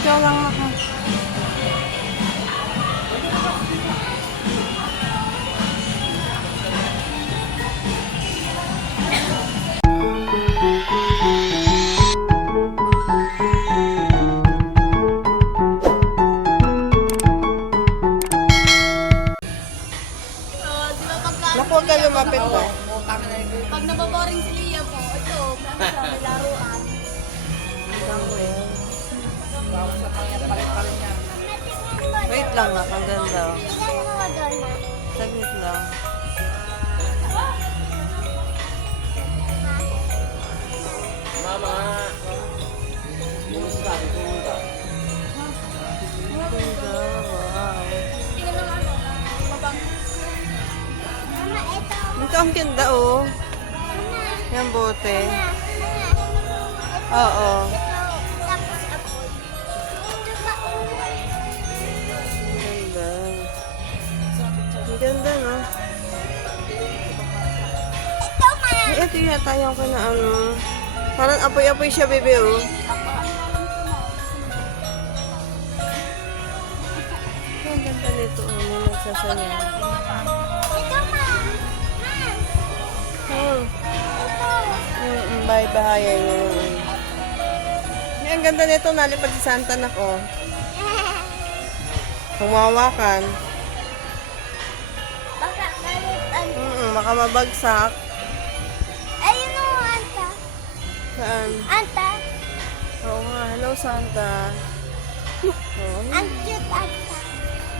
Picture lang ako. Naku, huwag ka lumapit ba? Pag nababoring si Lia po, ito, may laruan. Wait lang nak, ang ganda. oh. Na. Saglit lang. Ganda, wow. Tingnan mo ano, mabang. Mama, ito. Ang ganda oh. Yan bote. Mama, Oo. ito. Ganda no? Ito, ma. Ay, ito yata yung kina ano. Parang apoy-apoy siya, bebe oh. Ang ganda nito oh. May nagsasanya. Ito, ma. Hmm. Ito. Mm, bye bye. Ayun. Ay, ang ganda nito, nalipad si Santa na ko. Humawakan. Baka baka mabagsak. Ayun o, Anta. Saan? Anta. Oo nga, hello Santa. Oh, Ang cute, Anta.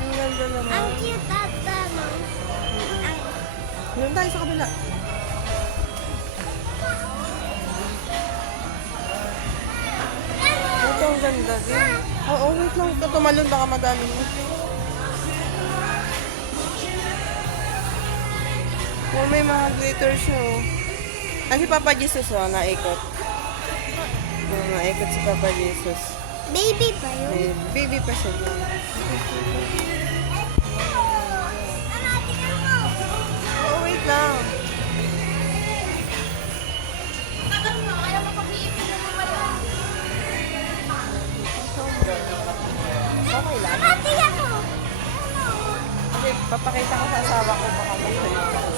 ang ganda Ang naman. cute, Anta, no? Ang... Doon tayo sa kabila. Ito ang ganda. Oo, wait lang. Ito tumalon baka madami Oh, may mga glitter siya oh. Ah, si Papa Jesus oh, naikot. Oh, naikot si Papa Jesus. Baby ba yun? May baby pa siya. Oo, wait lang. Okay lang. Papakita ko sa asawa ko baka masaya.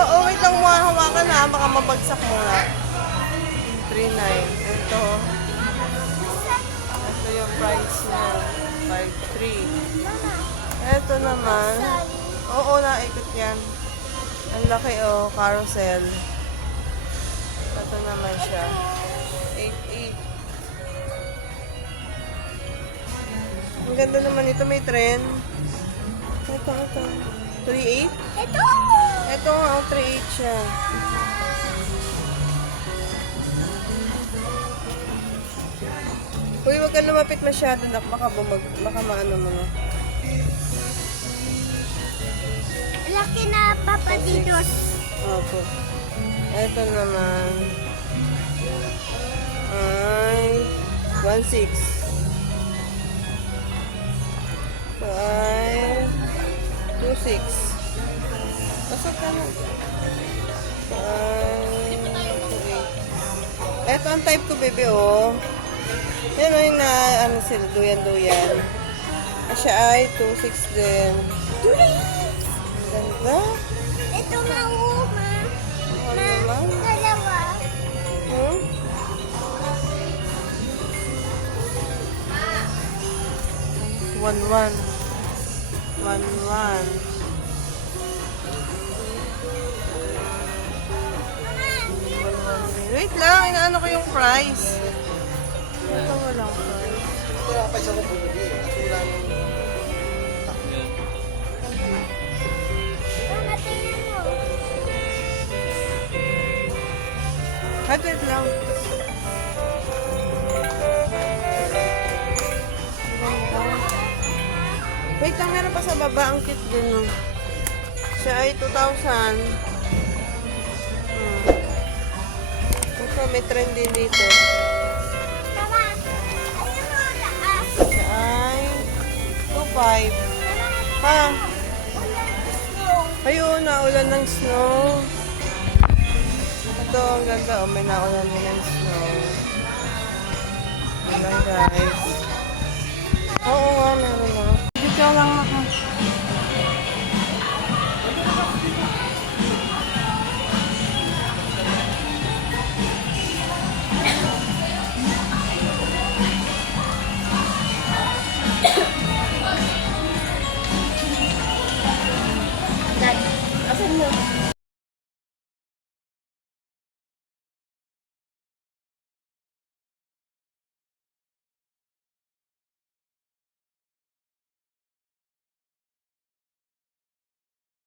Oo, wait lang. Hawakan na. Baka mabagsak mo na. 3.9. Ito. Ito yung price niya. 5.3. Mama, Ito naman. Oo, naikot yan. Ang laki oh, carousel. Ito naman siya. 8.8. Ang ganda naman ito. May trend. Ito, ito. 3.8? Ito! Ito oh, 3.8 siya. Uy, huwag ka lumapit masyado, nak. Baka bumag, baka maano mo na. Laki na Papa Dinos. Opo. Ito naman. Ay, 1.6. Ito ay 2.6. Pasok ka na. 2.8. Ito ang type ko, bebe, oh. Yan o yung na, ano sila, duyan-duyan. Ah, Siya ay 2.6 din. Ang ganda. Ito nga oh, ma. Ano Ma, naman? dalawa. Hmm? One. One one. One Wait lang, inaano ko yung price. Ito walang price. Mama, tingnan mo. Wait, wait lang. Wait lang, meron pa sa baba. Ang cute din. no? Siya ay 2,000. So, may trend din dito. Siya ay 2.5. Ha? Ayun, naulan ng snow. Ito, ang ganda. O, oh, may naulan din ng snow. Ayan lang, guys. Oo nga, meron na. Dito lang ako.